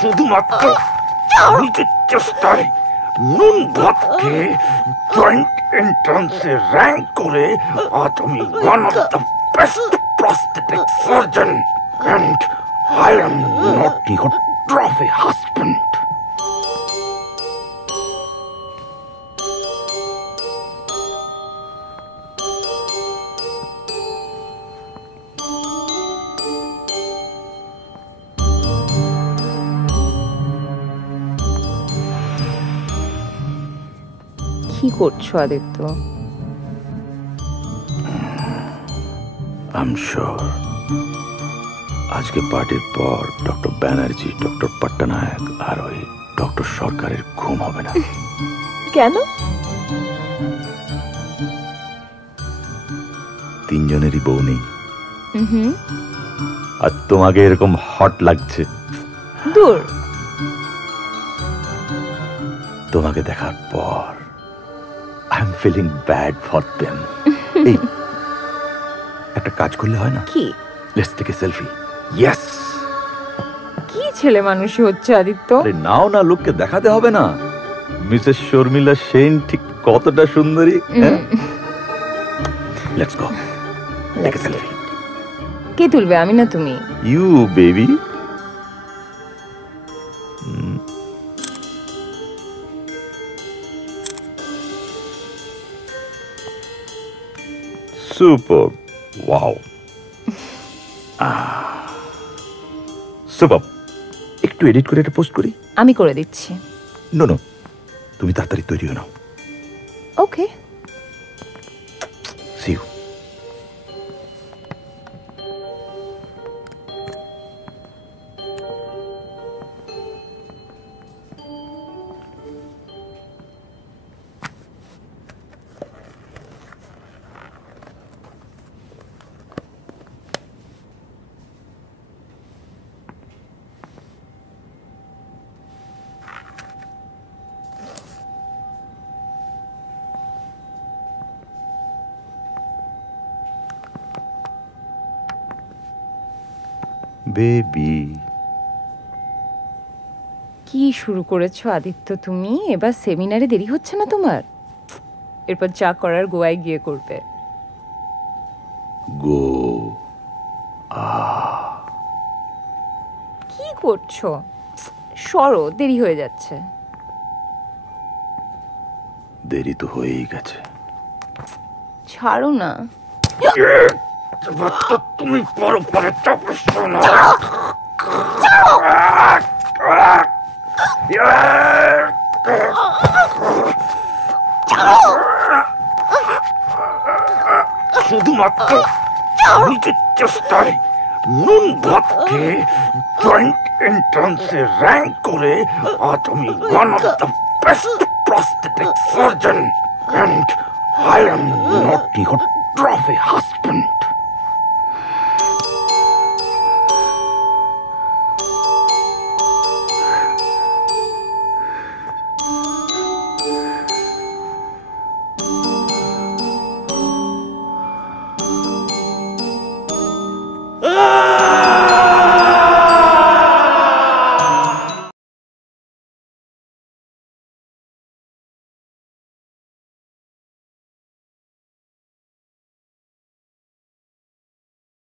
শুধুমাত্র নিজের চেষ্টায় নুন ভাতকে জয়েন্ট এন্ট্রান্সে র্যাঙ্ক করে আজ আমি one of the best prosthetic surgeon and I am not your trophy husband. কি করছো আদিত্য? I'm sure আজকে পার্টির পর ডক্টর ব্যানার্জি, ডক্টর পট্টনায়ক আর ওই ডক্টর সরকারের ঘুম হবে না। কেন? তিনজনেরই বউ নেই, আর তোমাকে এরকম হট লাগছে। দূর, তোমাকে দেখার পর I am feeling bad for them. এই একটা কাজ করলে হয় না? কি? Let's take a selfie. Yes. কি ছেলে মানুষই হচ্ছে আদিত্য? আরে নাও না, লোককে দেখাতে হবে না মিসেস শর্মিলা সেন ঠিক কতটা সুন্দরী। Let's go, take a selfie. কে তুলবে, আমি না তুমি? You baby. Super, wow, super. একটু এডিট করে এটা পোস্ট করি? আমি করে দিচ্ছি। নো নো, তুমি তাড়াতাড়ি তৈরি হয়ে নাও। ওকে, সি ইউ। বেবি, কি শুরু করেছো আদিত্য তুমি? এবার সেমিনারে দেরি হচ্ছে না তোমার? এরপর যা করার গোয়ায় গিয়ে করবে। গো। কি করছো? সরো, দেরি হয়ে যাচ্ছে। দেরি তো হয়েই গেছে। ছাড়ো না। তুমি পরো পরে চাপস না। শুধুমাত্র নিজের চেষ্টায় নুন ভাতকে জয়েন্ট এন্ট্রান্সে র্যাঙ্ক করে আজ আমি one of the best prosthetic surgeon and I am not your trophy husband.